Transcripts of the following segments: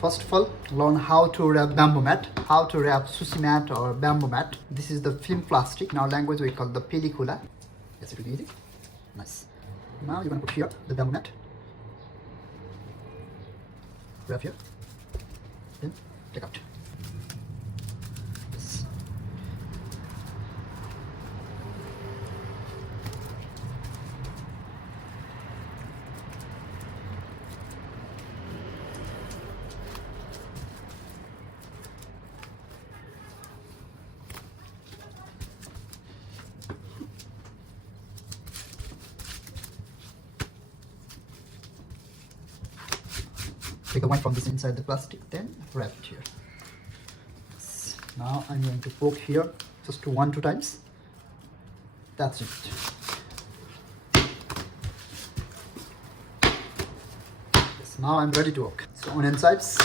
First of all, learn how to wrap bamboo mat, how to wrap sushi mat or bamboo mat. This is the film plastic. In our language, we call the pellicula. Yes, it will be easy. Nice. Now you're gonna put here the bamboo mat. Wrap here. Then take out. Yes. Take the one from this inside the plastic, then wrap it here. Yes. Now I'm going to poke here just to 1-2 times. That's it. Yes, now I'm ready to work. So onion types.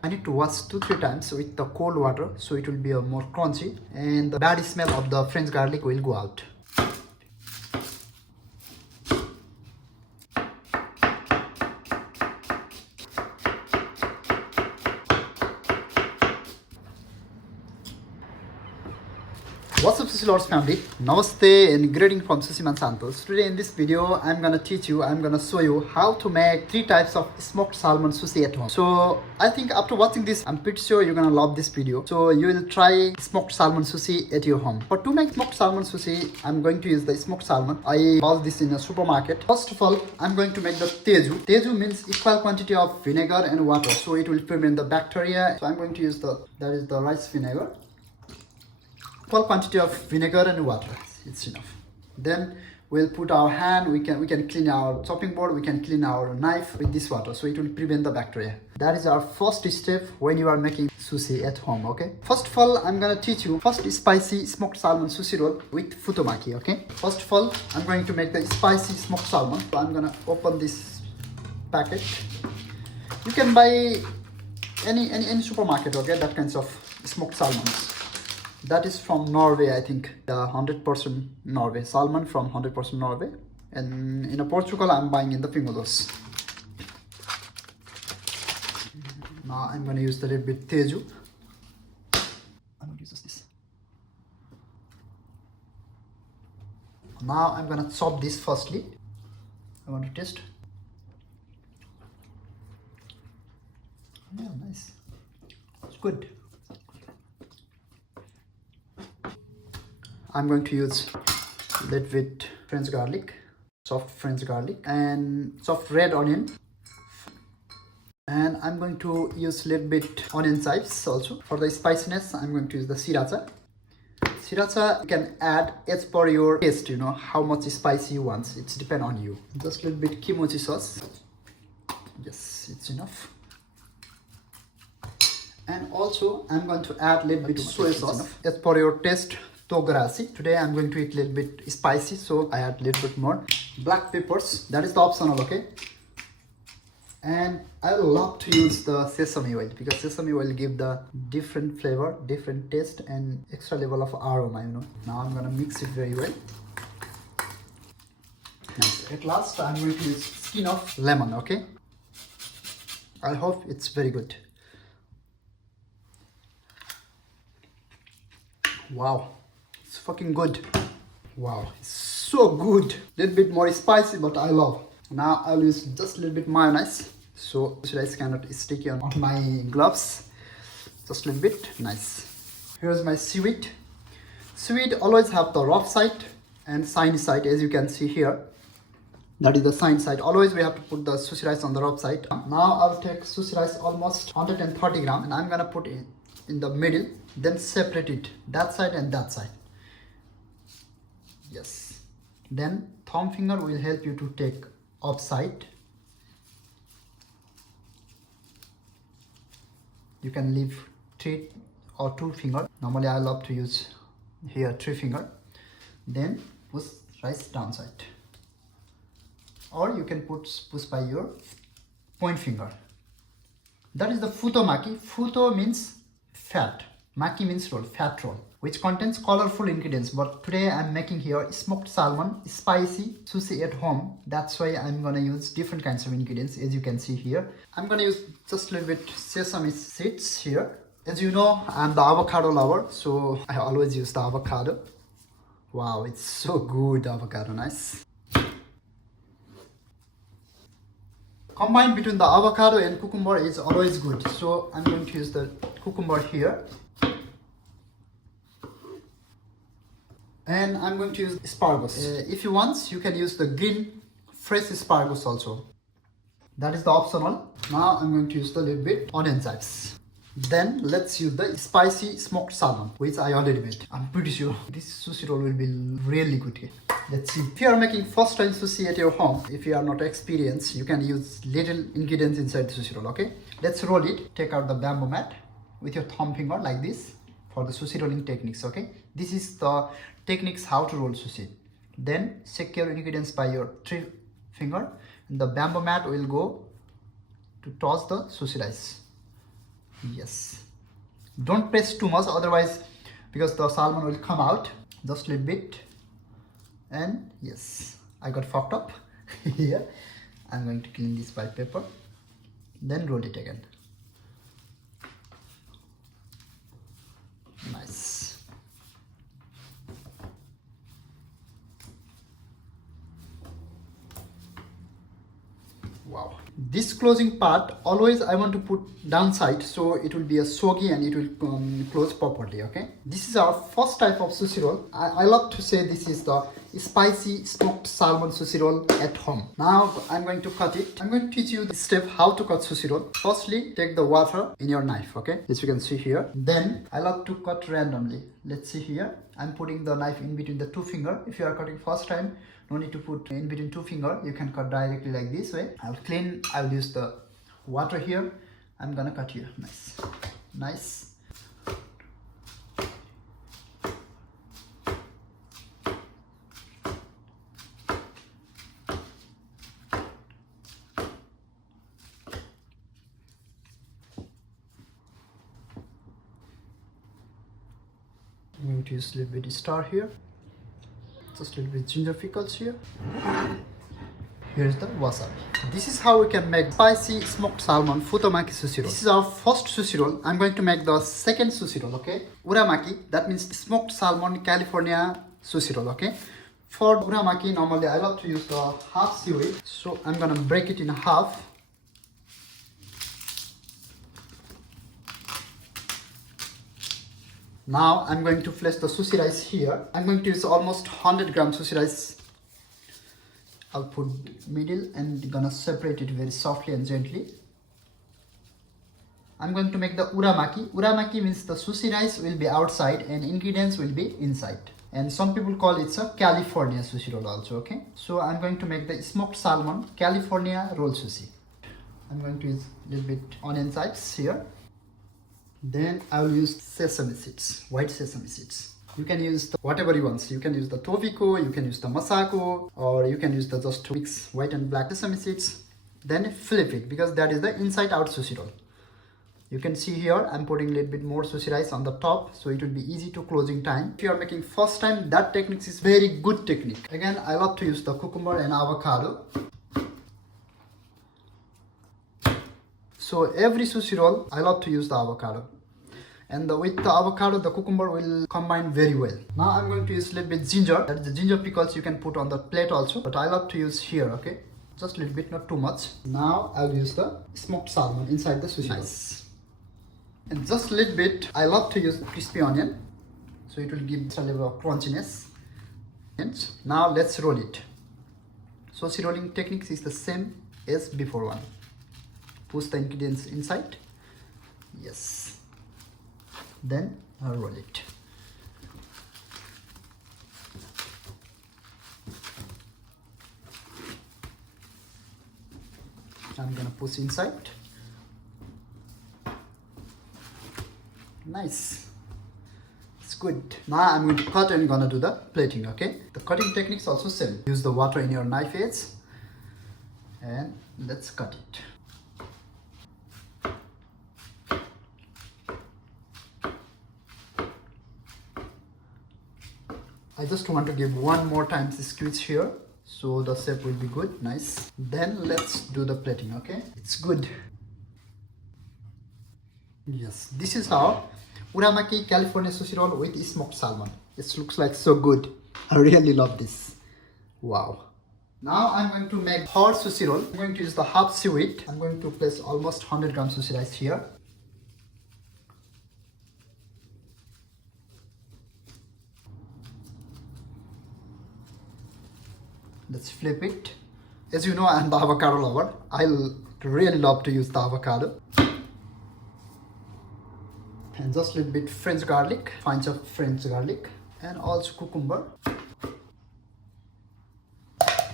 I need to wash 2-3 times with the cold water so it will be more crunchy and the bad smell of the French garlic will go out. What's up Sushi Lovers family? Namaste and greeting from Sushi Man Santosh. Today in this video I'm gonna show you how to make 3 types of smoked salmon sushi at home. So I think after watching this I'm pretty sure you're gonna love this video. So you will try smoked salmon sushi at your home. For to make smoked salmon sushi I'm going to use the smoked salmon. I bought this in a supermarket. First of all I'm going to make the teju. Teju means equal quantity of vinegar and water, so it will prevent the bacteria. So I'm going to use the rice vinegar. Equal quantity of vinegar and water, it's enough. Then we'll put our hand, we can clean our chopping board, we can clean our knife with this water, so it will prevent the bacteria. That is our first step when you are making sushi at home, okay? First of all, I'm gonna teach you first spicy smoked salmon sushi roll with futomaki, okay? First of all, I'm going to make the spicy smoked salmon. So I'm gonna open this packet. You can buy any supermarket, okay? That kinds of smoked salmons. That is from Norway, I think. The 100% Norway salmon from 100% Norway. And in Portugal, I'm buying in the Pingolos. Now I'm gonna use a little bit teju. I'm gonna use this. Now I'm gonna chop this firstly. I want to taste. Yeah, nice. It's good. I'm going to use a little bit French garlic, soft French garlic, and soft red onion. And I'm going to use a little bit onion chips also. For the spiciness, I'm going to use the sriracha. Sriracha you can add as per your taste, you know, how much spicy you want. It's depend on you. Just a little bit kimochi sauce. Yes, it's enough. And also, I'm going to add a little bit soy sauce as per your taste. Togarashi. Today I'm going to eat a little bit spicy, so I add a little bit more. Black peppers, that is the optional, okay? And I love to use the sesame oil because sesame oil give the different flavor, different taste and extra level of aroma, you know. Now I'm gonna mix it very well. Nice. At last I'm going to use skin of lemon, okay? I hope it's very good. Wow. It's fucking good. Wow, it's so good. Little bit more spicy, but I love. Now I'll use just a little bit mayonnaise, so rice cannot stick on my gloves. Just a little bit. Nice. Here's my seaweed. Seaweed always have the rough side and shiny side, as you can see here. That is the side side. Always we have to put the sushi rice on the top side. Now I'll take sushi rice almost 130 gram and I'm gonna put it in the middle, then separate it that side and that side. Yes. Then thumb finger will help you to take offside. You can leave 3 or 2 finger. Normally I love to use here 3 finger. Then push rice downside. Or you can push by your point finger. That is the futomaki. Futo means fat. Maki means roll, fat roll, which contains colorful ingredients. But today I'm making here smoked salmon, spicy sushi at home. That's why I'm gonna use different kinds of ingredients, as you can see here. I'm gonna use just a little bit sesame seeds here. As you know, I'm the avocado lover, so I always use the avocado. Wow, it's so good, avocado, nice. Combine between the avocado and cucumber is always good. So I'm going to use the cucumber here. And I'm going to use asparagus. If you want, you can use the green fresh asparagus also. That is the optional. Now I'm going to use the little bit onion chips. Then let's use the spicy smoked salmon, which I already made. I'm pretty sure this sushi roll will be really good here. Let's see. If you are making first time sushi at your home, if you are not experienced, you can use little ingredients inside the sushi roll, okay? Let's roll it. Take out the bamboo mat with your thumb finger like this for the sushi rolling techniques, okay? This is the techniques how to roll sushi. Then secure ingredients by your 3 finger. And the bamboo mat will go to toss the sushi rice. Yes. Don't press too much, otherwise because the salmon will come out. Just a little bit. And yes, I got fucked up here. I'm going to clean this by paper. Then roll it again. Nice. Wow. This closing part always I want to put downside so it will be a soggy and it will close properly, okay? This is our first type of sushi roll. I love to say this is the spicy smoked salmon sushi roll at home. Now I'm going to cut it. I'm going to teach you the step how to cut sushi roll. Firstly, take the water in your knife, okay? As you can see here. Then I love to cut randomly. Let's see here. I'm putting the knife in between the 2 finger. If you are cutting first time, no need to put in between 2 finger. You can cut directly like this way. I'll use the water here. I'm gonna cut here. Nice. Nice. I'm going to use a little bit of star here. Just a little bit ginger pickles here. Here's the wasabi. This is how we can make spicy smoked salmon futomaki sushi roll. This is our first sushi roll. I'm going to make the second sushi roll, okay? Uramaki, that means smoked salmon California sushi roll, okay? For uramaki, normally I love to use the half seaweed. So I'm gonna break it in half. Now I'm going to place the sushi rice here. I'm going to use almost 100 gram sushi rice. I'll put middle and gonna separate it very softly and gently. I'm going to make the uramaki. Uramaki means the sushi rice will be outside and ingredients will be inside. And some people call it a California sushi roll also, okay? So I'm going to make the smoked salmon California roll sushi. I'm going to use a little bit onion chips here. Then I will use sesame seeds, white sesame seeds. You can use whatever you want. You can use the tofiko, you can use the masako, or you can use the just mix white and black sesame seeds. Then flip it because that is the inside out sushi roll. You can see here I'm putting a little bit more sushi rice on the top so it will be easy to closing time. If you are making first time, that technique is very good technique. Again, I love to use the cucumber and avocado. So every sushi roll, I love to use the avocado. And with the avocado, the cucumber will combine very well. Now I'm going to use a little bit ginger. That is the ginger pickles you can put on the plate also. But I love to use here, okay? Just a little bit, not too much. Now I'll use the smoked salmon inside the sushi roll. And just a little bit, I love to use crispy onion. So it will give a level of crunchiness. And now let's roll it. Sushi rolling techniques is the same as before one. Push the ingredients inside. Yes. Then roll it. I'm gonna push inside. Nice. It's good. Now I'm going to cut and gonna do the plating, okay? The cutting techniques also same. Use the water in your knife edge and let's cut it. I just want to give one more time the squeeze here so the shape will be good. Nice. Then let's do the plating, okay? It's good. Yes, this is how Uramaki California sushi roll with smoked salmon. It looks like so good. I really love this. Wow. Now I'm going to make hot sushi roll. I'm going to use the half seaweed. I'm going to place almost 100 grams sushi rice here. Let's flip it. As you know, I'm the avocado lover. I really love to use the avocado. And just a little bit French garlic, fine chopped French garlic, and also cucumber.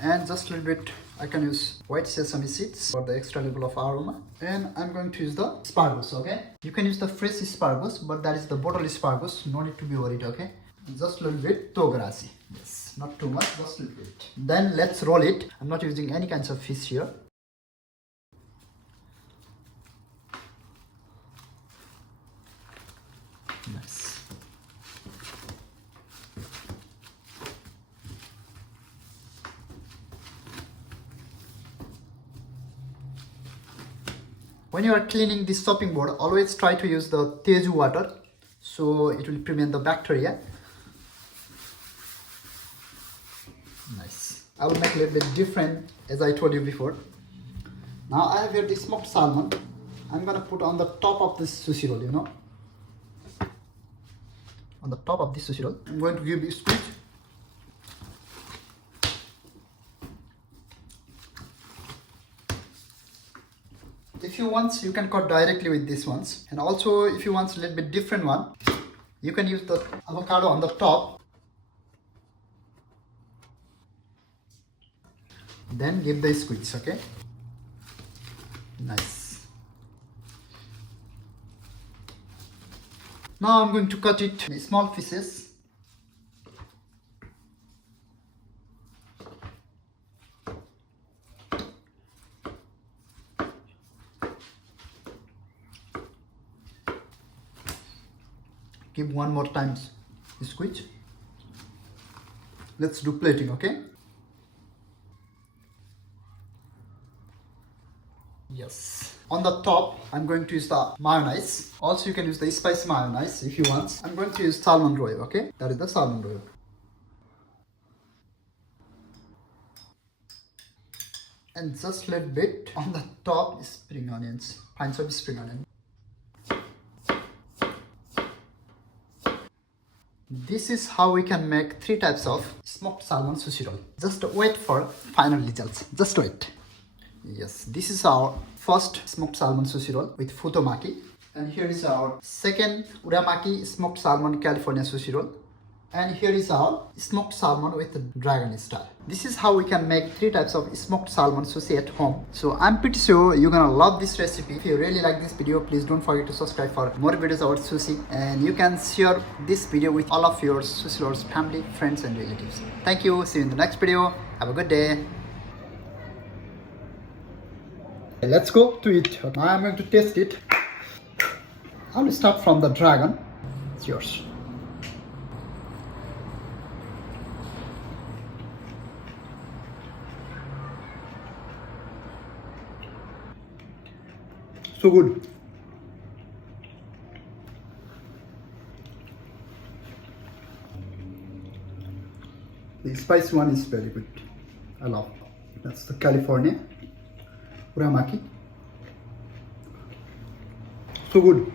And just a little bit, I can use white sesame seeds for the extra level of aroma. And I'm going to use the asparagus, okay? You can use the fresh asparagus, but that is the bottle asparagus. No need to be worried, okay? Just a little bit togarashi. Yes, not too much, just a little bit. Then let's roll it. I'm not using any kinds of fish here. Nice. When you are cleaning this chopping board, always try to use the teju water so it will prevent the bacteria. Nice. I will make a little bit different as I told you before. Now I have here the smoked salmon. I'm gonna put on the top of this sushi roll, you know. On the top of this sushi roll, I'm going to give this squeeze. If you want, you can cut directly with these ones. And also, if you want a little bit different one, you can use the avocado on the top. Then give the squeeze, okay? Nice. Now I'm going to cut it in small pieces. Give one more time squeeze. Let's do plating, okay? Yes. On the top, I'm going to use the mayonnaise. Also, you can use the spicy mayonnaise if you want. I'm going to use salmon roll, okay? That is the salmon roll. And just a little bit on the top, spring onions. Pinch of spring onion. This is how we can make 3 types of smoked salmon sushi roll. Just wait for final results. Just wait. Yes, this is our first smoked salmon sushi roll with futomaki. And here is our second Uramaki smoked salmon California sushi roll. And here is our smoked salmon with dragon star. This is how we can make 3 types of smoked salmon sushi at home. So I'm pretty sure you're gonna love this recipe. If you really like this video, please don't forget to subscribe for more videos about sushi. And you can share this video with all of your sushi lovers, family, friends and relatives. Thank you. See you in the next video. Have a good day. Let's go to it. Now I'm going to taste it. I will start from the dragon. It's yours. So good. The spicy one is very good. I love it. That's the California Uramaki. So good.